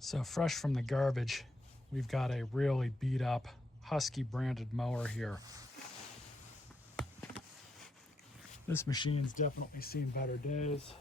So fresh from the garbage, we've got a really beat up Huskee branded mower here. This machine's definitely seen better days.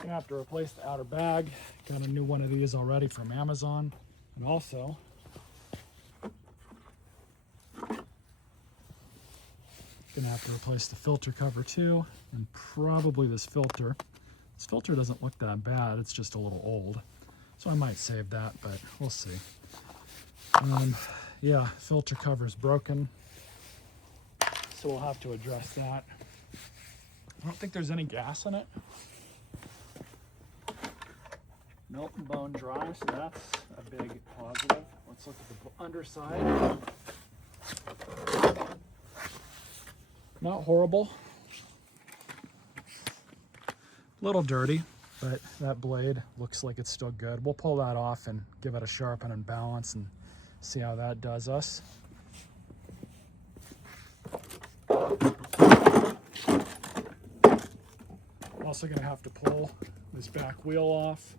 Gonna have to replace the outer bag. Got a new one of these already from Amazon. And also, gonna have to replace the filter cover too, and probably this filter. This filter doesn't look that bad, it's just a little old. So I might save that, but we'll see. Yeah, filter cover's broken, so we'll have to address that. I don't think there's any gas in it. Nope, bone dry, so that's a big positive. Let's look at the underside. Not horrible. A little dirty, but that blade looks like it's still good. We'll pull that off and give it a sharpen and balance and see how that does us. Also gonna have to pull this back wheel off.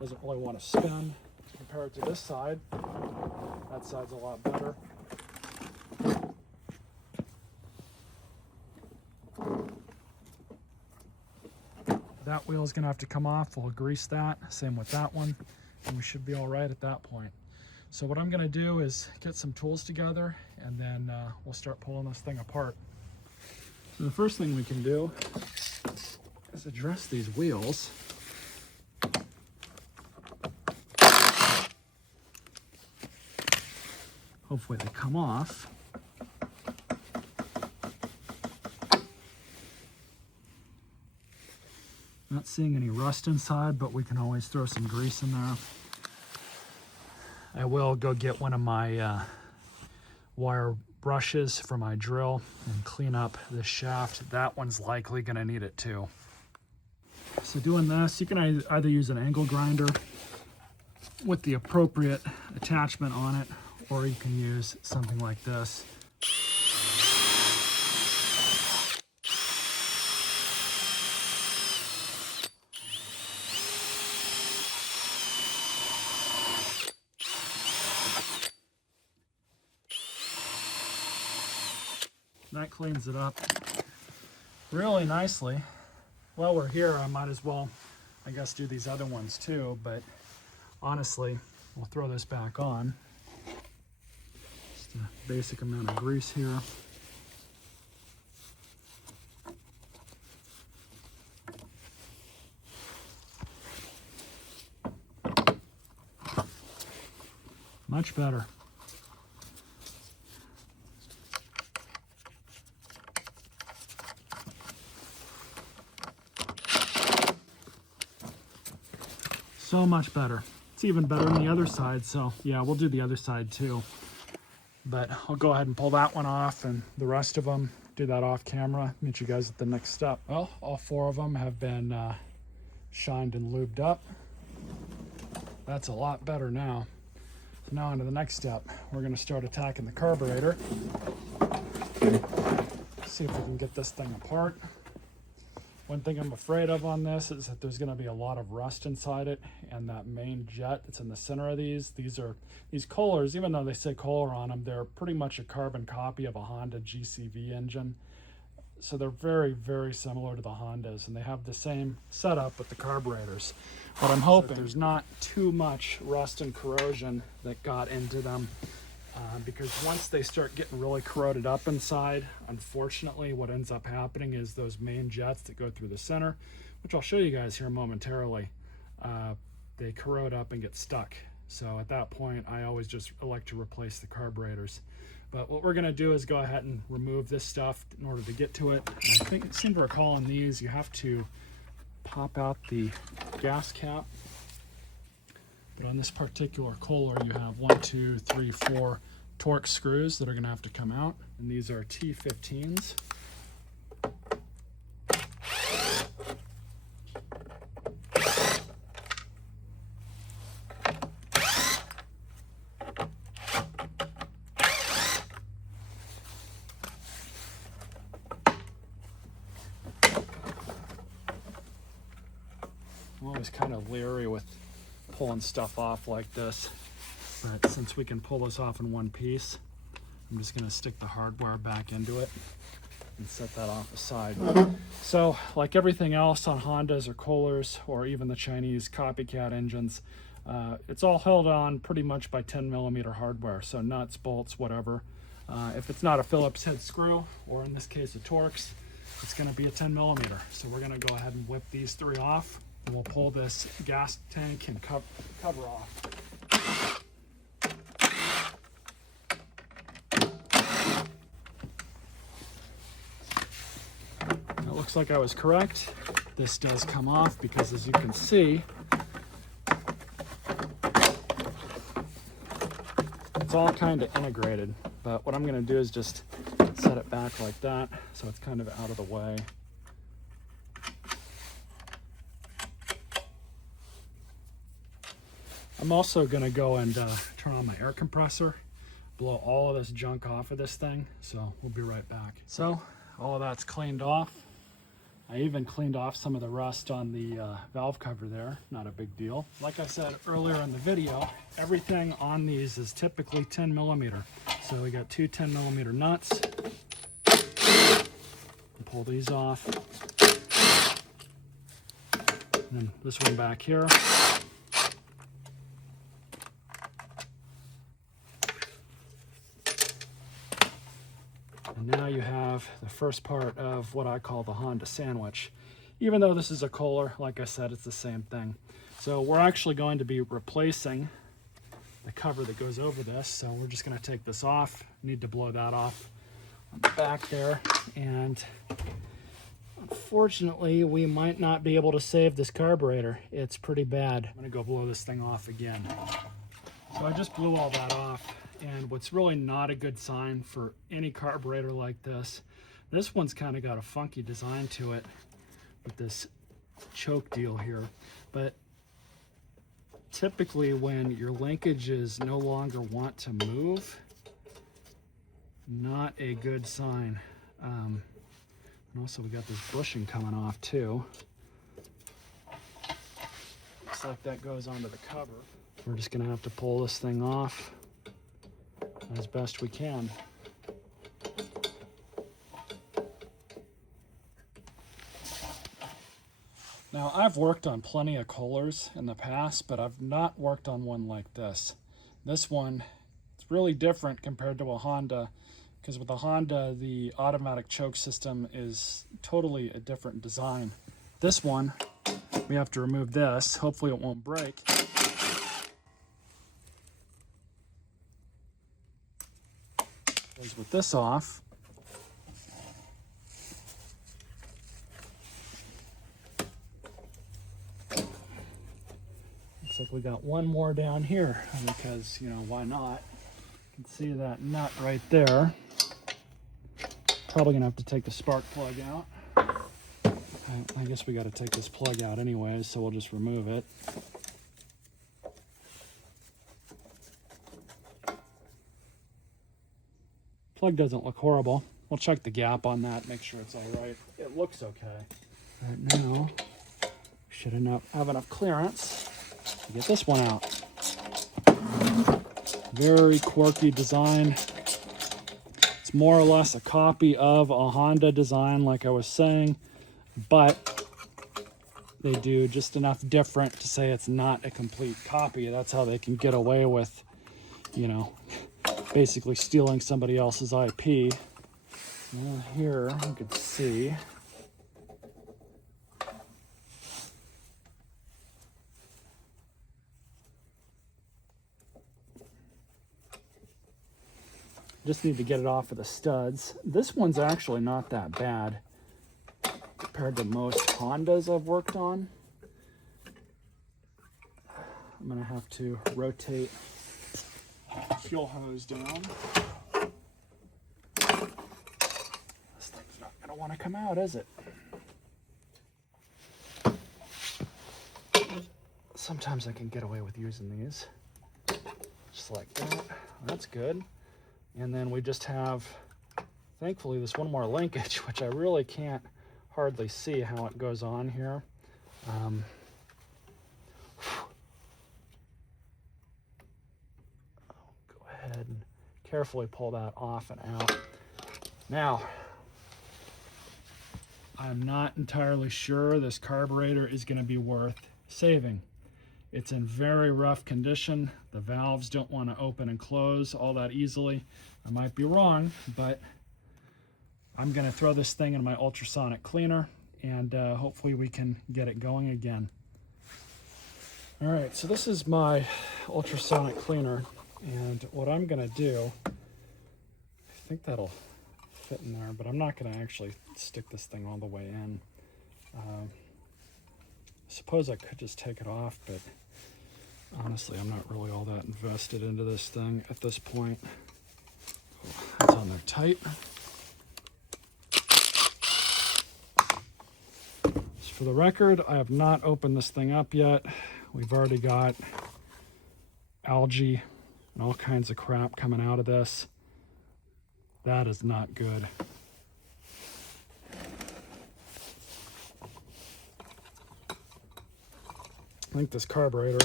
Doesn't really want to spin compared to this side. That side's a lot better. That wheel is going to have to come off. We'll grease that. Same with that one. And we should be all right at that point. So what I'm going to do is get some tools together, and then we'll start pulling this thing apart. So the first thing we can do is address these wheels. Hopefully they come off. Not seeing any rust inside, but we can always throw some grease in there. I will go get one of my wire brushes for my drill and clean up this shaft. That one's likely going to need it too. So doing this, you can either use an angle grinder with the appropriate attachment on it, or you can use something like this. That cleans it up really nicely. While we're here, I might as well, I guess, do these other ones too, but honestly, we'll throw this back on. Just a basic amount of grease here. Much better. So much better. It's even better on the other side, so yeah, we'll do the other side too. But I'll go ahead and pull that one off, and the rest of them, do that off camera. Meet you guys at the next step. Well, all four of them have been shined and lubed up. That's a lot better now. So now on to the next step. We're gonna start attacking the carburetor. See if we can get this thing apart. One thing I'm afraid of on this is that there's going to be a lot of rust inside it, and that main jet that's in the center of these Kohlers, even though they say Kohler on them, they're pretty much a carbon copy of a Honda GCV engine. So they're very, very similar to the Hondas, and they have the same setup with the carburetors. But I'm hoping there's not too much rust and corrosion that got into them. Because once they start getting really corroded up inside, unfortunately what ends up happening is those main jets that go through the center, which I'll show you guys here momentarily, they corrode up and get stuck. So at that point I always just elect to replace the carburetors. But what we're going to do is go ahead and remove this stuff in order to get to it. And I think I seem to recall on these you have to pop out the gas cap. But on this particular Kohler, you have 1, 2, 3, 4 torque screws that are going to have to come out, and these are T15s. I'm always kind of leery with pulling stuff off like this, but since we can pull this off in one piece, I'm just going to stick the hardware back into it and set that off aside. So like everything else on Hondas or Kohlers or even the Chinese copycat engines, it's all held on pretty much by 10mm hardware, so nuts, bolts, whatever. If it's not a Phillips head screw, or in this case a Torx, it's going to be a 10mm. So we're going to go ahead and whip these 3 off, and we'll pull this gas tank and cover off. It looks like I was correct. This does come off because, as you can see, it's all kind of integrated. But what I'm going to do is just set it back like that so it's kind of out of the way. I'm also going to go and turn on my air compressor, blow all of this junk off of this thing, so we'll be right back. So all of that's cleaned off. I even cleaned off some of the rust on the valve cover there, not a big deal. Like I said earlier in the video, everything on these is typically 10mm. So we got 2 10mm nuts. Pull these off. And then this one back here. And now you have the first part of what I call the Honda sandwich. Even though this is a Kohler, like I said, it's the same thing. So we're actually going to be replacing the cover that goes over this. So we're just going to take this off. Need to blow that off on the back there. And unfortunately, we might not be able to save this carburetor. It's pretty bad. I'm going to go blow this thing off again. So I just blew all that off. And what's really not a good sign for any carburetor like this one's kind of got a funky design to it with this choke deal here. But typically when your linkages no longer want to move, not a good sign. And also we got this bushing coming off too. Looks like that goes onto the cover. We're just gonna have to pull this thing off as best we can. Now, I've worked on plenty of Kohlers in the past, but I've not worked on one like this. This one, it's really different compared to a Honda, because with a Honda, the automatic choke system is totally a different design. This one, we have to remove this. Hopefully it won't break. With this off, looks like we got one more down here because, you know, why not? You can see that nut right there. Probably gonna have to take the spark plug out. I guess we got to take this plug out anyways, so we'll just remove it. Plug doesn't look horrible. We'll check the gap on that, make sure it's all right. It looks okay. Right now, we should have enough clearance to get this one out. Very quirky design. It's more or less a copy of a Honda design, like I was saying, but they do just enough different to say it's not a complete copy. That's how they can get away with, you know, basically stealing somebody else's IP. Well, here you can see just need to get it off of the studs. This one's actually not that bad compared to most Hondas I've worked on. I'm gonna have to rotate fuel hose down. This thing's not gonna want to come out, is it? Sometimes I can get away with using these. Just like that. That's good. And then we just have, thankfully, this one more linkage, which I really can't hardly see how it goes on here. carefully pull that off and out. Now, I'm not entirely sure this carburetor is going to be worth saving. It's in very rough condition. The valves don't want to open and close all that easily. I might be wrong, but I'm going to throw this thing in my ultrasonic cleaner, and hopefully we can get it going again. All right, so this is my ultrasonic cleaner, and what I'm going to do, I think that'll fit in there, but I'm not going to actually stick this thing all the way in. I suppose I could just take it off, but honestly, I'm not really all that invested into this thing at this point. It's on there tight. For the record, I have not opened this thing up yet. We've already got algae and all kinds of crap coming out of this. That is not good. I think this carburetor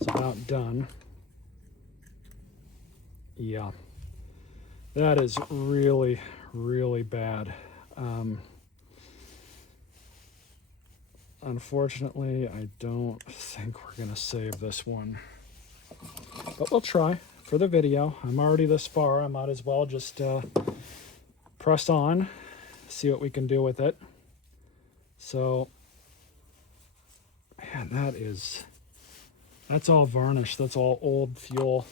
is about done. Yeah, that is really, really bad. Unfortunately, I don't think we're going to save this one. But we'll try for the video. I'm already this far. I might as well just press on, see what we can do with it. So, man, that's all varnish. That's all old fuel.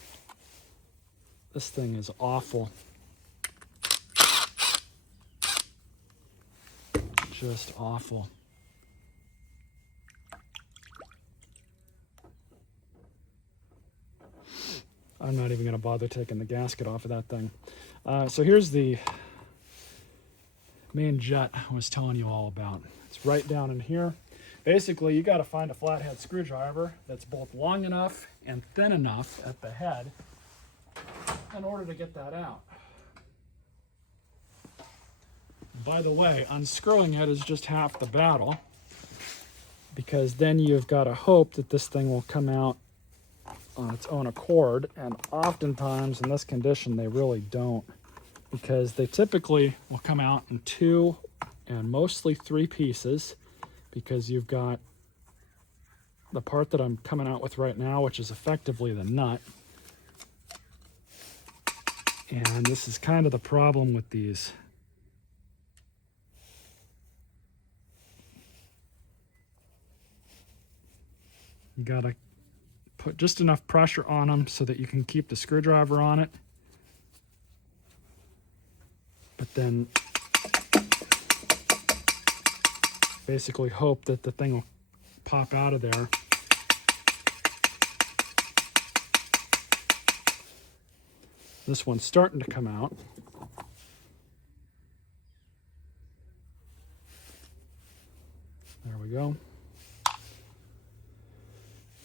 This thing is awful. Just awful. I'm not even going to bother taking the gasket off of that thing. So here's the main jet I was telling you all about. It's right down in here. Basically, you got to find a flathead screwdriver that's both long enough and thin enough at the head in order to get that out. By the way, unscrewing it is just half the battle, because then you've got to hope that this thing will come out on its own accord, and oftentimes in this condition they really don't, because they typically will come out in 2 and mostly 3 pieces, because you've got the part that I'm coming out with right now, which is effectively the nut. And this is kind of the problem with these. You gotta put just enough pressure on them so that you can keep the screwdriver on it. But then basically hope that the thing will pop out of there. This one's starting to come out. There we go.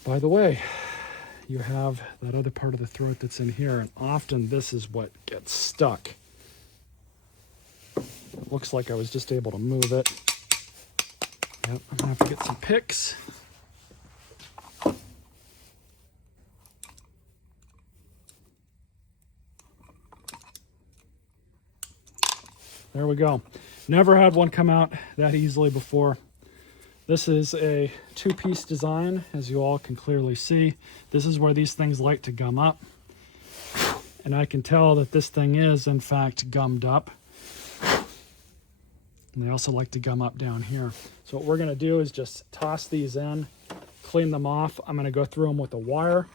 By the way, you have that other part of the throat that's in here, and often this is what gets stuck. It looks like I was just able to move it. Yep, I'm gonna have to get some picks. There we go. Never had one come out that easily before. This is a 2-piece design, as you all can clearly see. This is where these things like to gum up. And I can tell that this thing is, in fact, gummed up. And they also like to gum up down here. So what we're going to do is just toss these in, clean them off. I'm going to go through them with a wire.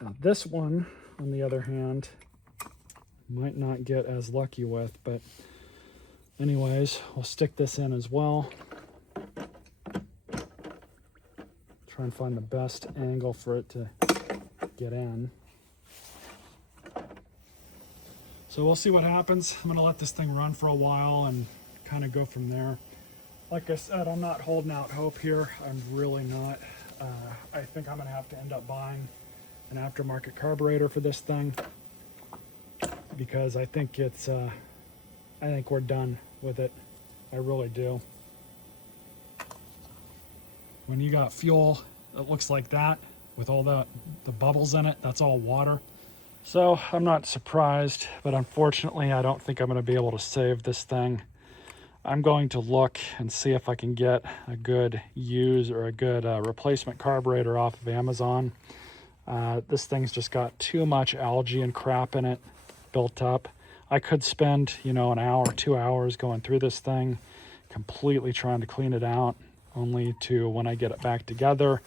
Now this one, on the other hand, might not get as lucky with, but anyways, we'll stick this in as well. Try and find the best angle for it to get in. So we'll see what happens. I'm gonna let this thing run for a while and kind of go from there. Like I said, I'm not holding out hope here. I'm really not. I think I'm gonna have to end up buying an aftermarket carburetor for this thing, because I think it's, I think we're done with it. I really do. When you got fuel that looks like that with all the bubbles in it, that's all water. So I'm not surprised, but unfortunately I don't think I'm going to be able to save this thing. I'm going to look and see if I can get a good use or a good replacement carburetor off of Amazon. This thing's just got too much algae and crap in it built up. I could spend, you know, an hour, 2 hours going through this thing, completely trying to clean it out, only to, when I get it back together,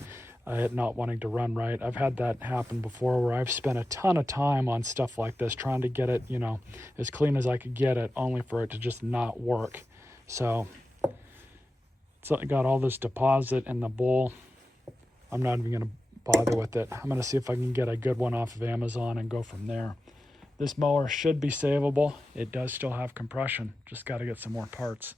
it not wanting to run right. I've had that happen before where I've spent a ton of time on stuff like this, trying to get it, you know, as clean as I could get it, only for it to just not work. So it's got all this deposit in the bowl. I'm not even going to bother with it. I'm going to see if I can get a good one off of Amazon and go from there. This mower should be savable. It does still have compression. Just got to get some more parts.